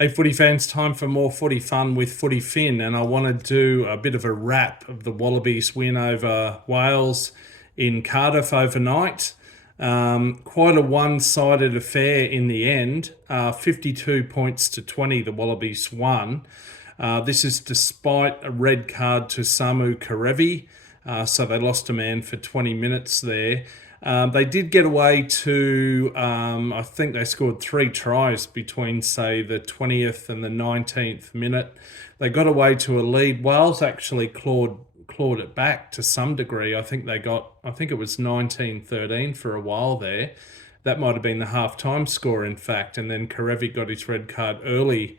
Hey, footy fans, time for more footy fun with Footy Fin, and I want to do a bit of a wrap of the Wallabies win over Wales in Cardiff overnight. Quite a one-sided affair in the end. 52 points to 20, the Wallabies won. This is despite a red card to Samu Karevi, so they lost a man for 20 minutes there. They did get away to, I think they scored 3 tries between, say, the 20th and the 19th minute. They got away to a lead. Wales actually clawed it back to some degree. I think it was 19-13 for a while there. That might have been the half-time score, in fact, and then Karevi got his red card early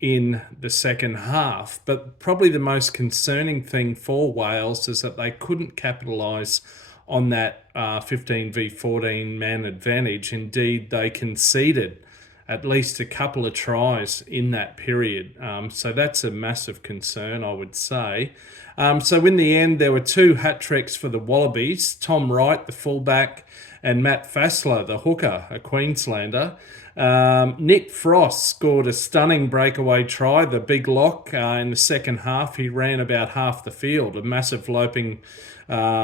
in the second half. But probably the most concerning thing for Wales is that they couldn't capitalise on that 15 v 14 man advantage. Indeed, they conceded at least a couple of tries in that period. So that's a massive concern, I would say. So in the end, there were 2 hat-tricks for the Wallabies. Tom Wright, the fullback, and Matt Fassler, the hooker, a Queenslander. Nick Frost scored a stunning breakaway try, the big lock, in the second half. He ran about half the field, a massive loping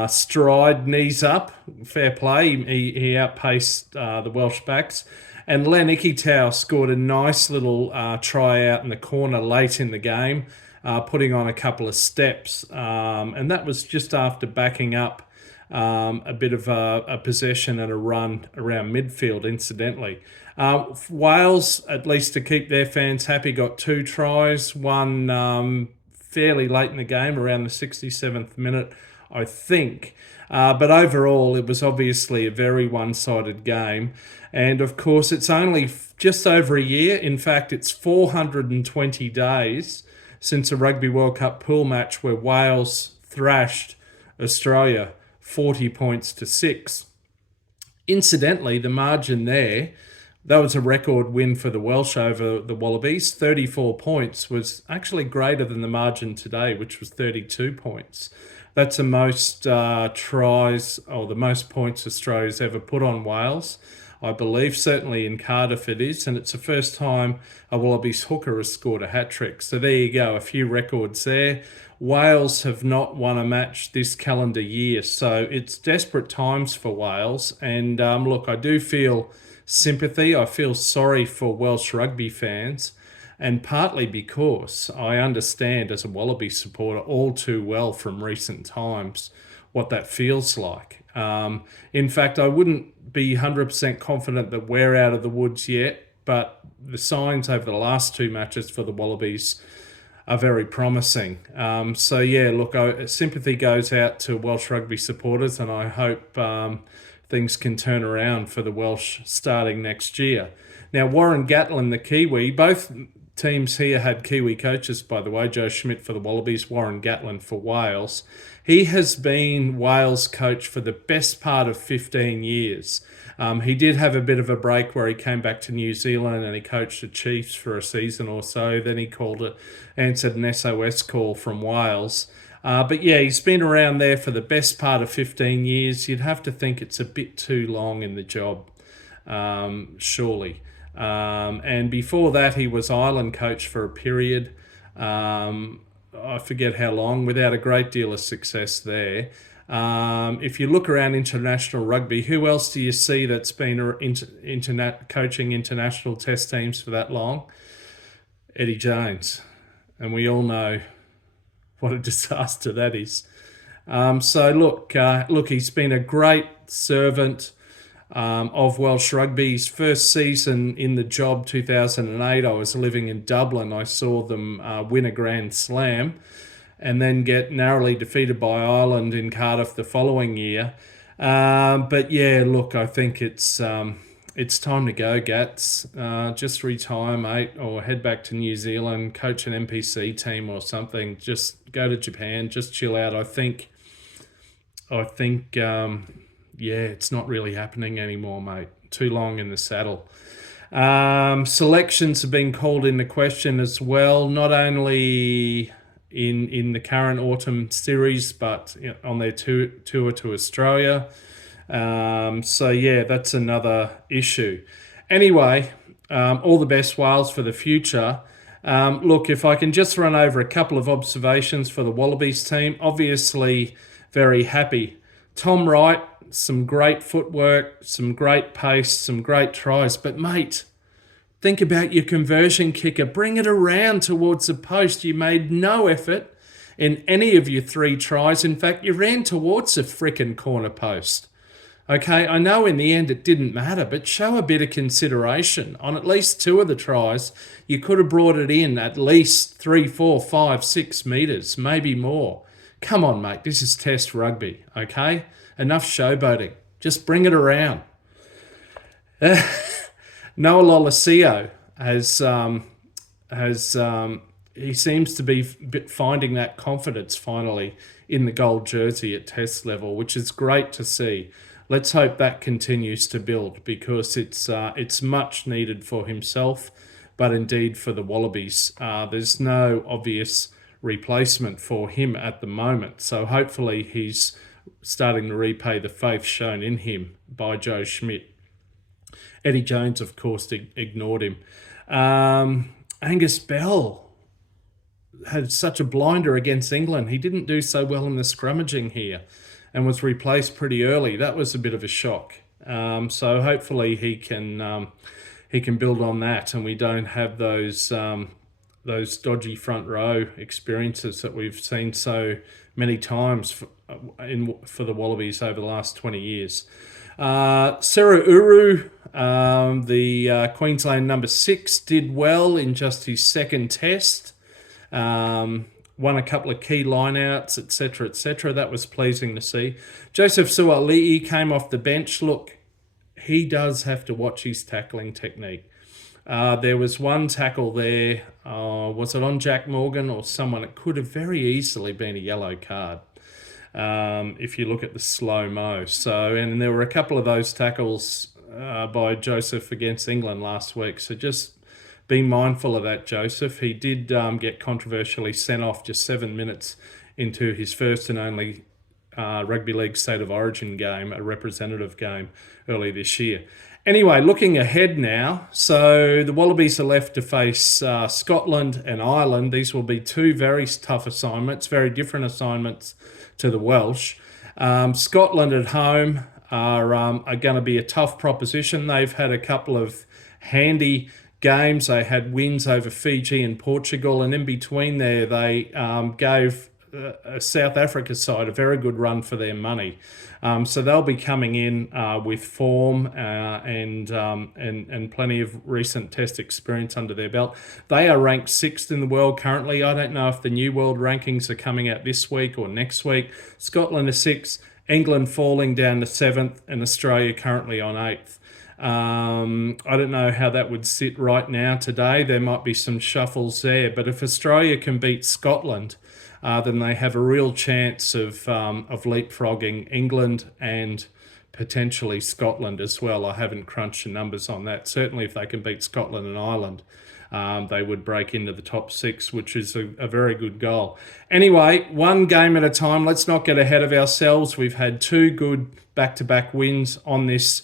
stride, knees up, fair play. He outpaced the Welsh backs. And Len Ikitau scored a nice little try out in the corner late in the game, putting on a couple of steps. And that was just after backing up a bit of a possession and a run around midfield, incidentally. Wales, at least to keep their fans happy, got 2 tries, one fairly late in the game, around the 67th minute, I think. But overall, it was obviously a very one-sided game. And of course, it's only just over a year. In fact, it's 420 days since a Rugby World Cup pool match where Wales thrashed Australia 40 points to 6. Incidentally, the margin there, that was a record win for the Welsh over the Wallabies. 34 points was actually greater than the margin today, which was 32 points. That's the most tries or the most points Australia's ever put on Wales, I believe. Certainly in Cardiff it is, and it's the first time a Wallabies hooker has scored a hat-trick. So there you go, a few records there. Wales have not won a match this calendar year, so it's desperate times for Wales. And look, I do feel sympathy. I feel sorry for Welsh rugby fans, and partly because I understand as a Wallaby supporter all too well from recent times what that feels like. In fact, I wouldn't be 100% confident that we're out of the woods yet, but the signs over the last 2 matches for the Wallabies are very promising. So yeah, look, sympathy goes out to Welsh rugby supporters, and I hope things can turn around for the Welsh starting next year. Now, Warren Gatland, the Kiwi, both teams here had Kiwi coaches, by the way. Joe Schmidt for the Wallabies, Warren Gatland for Wales. He has been Wales coach for the best part of 15 years. He did have a bit of a break where he came back to New Zealand and he coached the Chiefs for a season or so. Then he answered an SOS call from Wales. But yeah, he's been around there for the best part of 15 years. You'd have to think it's a bit too long in the job, surely. And before that, he was Ireland coach for a period. I forget how long, without a great deal of success there. If you look around international rugby, who else do you see that's been coaching international test teams for that long? Eddie Jones. And we all know what a disaster that is. So look, he's been a great servant of Welsh rugby. His first season in the job, 2008, I was living in Dublin. I saw them win a Grand Slam and then get narrowly defeated by Ireland in Cardiff the following year. But yeah, look, I think it's time to go, Gats. Just retire, mate, or head back to New Zealand, coach an NPC team or something. Just go to Japan, just chill out. I think yeah, it's not really happening anymore, mate. Too long in the saddle. Selections have been called into question as well, not only in the current autumn series, but on their tour to Australia. So yeah, that's another issue. Anyway, All the best, Wales, for the future. Look, if I can just run over a couple of observations for the Wallabies team, obviously very happy. Tom Wright, some great footwork, some great pace, some great tries. But, mate, think about your conversion kicker. Bring it around towards the post. You made no effort in any of your 3 tries. In fact, you ran towards the frickin' corner post. Okay, I know in the end it didn't matter, but show a bit of consideration. On at least 2 of the tries, you could have brought it in at least 3, 4, 5, 6 metres, maybe more. Come on, mate, this is Test rugby, okay? Enough showboating. Just bring it around. Noah Lolesio he seems to be finding that confidence finally in the gold jersey at Test level, which is great to see. Let's hope that continues to build, because it's much needed for himself, but indeed for the Wallabies. There's no obvious replacement for him at the moment, so hopefully he's starting to repay the faith shown in him by Joe Schmidt. Eddie Jones, of course, ignored him. Angus Bell had such a blinder against England. He didn't do so well in the scrummaging here and was replaced pretty early. That was a bit of a shock. So hopefully he can build on that, and we don't have those dodgy front row experiences that we've seen so many times for the Wallabies over the last 20 years. Sarah Uru, the Queensland number 6, did well in just his second test. Won a couple of key lineouts, etc., etc. That was pleasing to see. Joseph Suaalii came off the bench. Look, he does have to watch his tackling technique. There was one tackle there. Was it on Jack Morgan or someone? It could have very easily been a yellow card if you look at the slow-mo. And there were a couple of those tackles by Joseph against England last week. So just be mindful of that, Joseph. He did get controversially sent off just 7 minutes into his first and only Rugby League State of Origin game, a representative game early this year. Anyway, looking ahead now, so the Wallabies are left to face Scotland and Ireland. These will be 2 very tough assignments, very different assignments to the Welsh. Scotland at home are going to be a tough proposition. They've had a couple of handy games. They had wins over Fiji and Portugal, and in between there they gave a South Africa side a very good run for their money. So they'll be coming in with form and plenty of recent test experience under their belt. They are ranked 6th in the world currently. I don't know if the new world rankings are coming out this week or next week. Scotland is 6th, England falling down to 7th, and Australia currently on 8th. I don't know how that would sit right now today. There might be some shuffles there, but if Australia can beat Scotland, then they have a real chance of leapfrogging England and potentially Scotland as well. I haven't crunched the numbers on that. Certainly if they can beat Scotland and Ireland, they would break into the top 6, which is a very good goal. Anyway, one game at a time. Let's not get ahead of ourselves. We've had 2 good back-to-back wins on this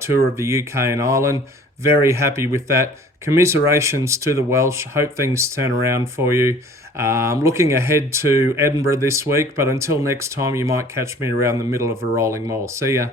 tour of the UK and Ireland. Very happy with that. Commiserations to the Welsh. Hope things turn around for you. Looking ahead to Edinburgh this week, but until next time, you might catch me around the middle of a rolling mall. See ya.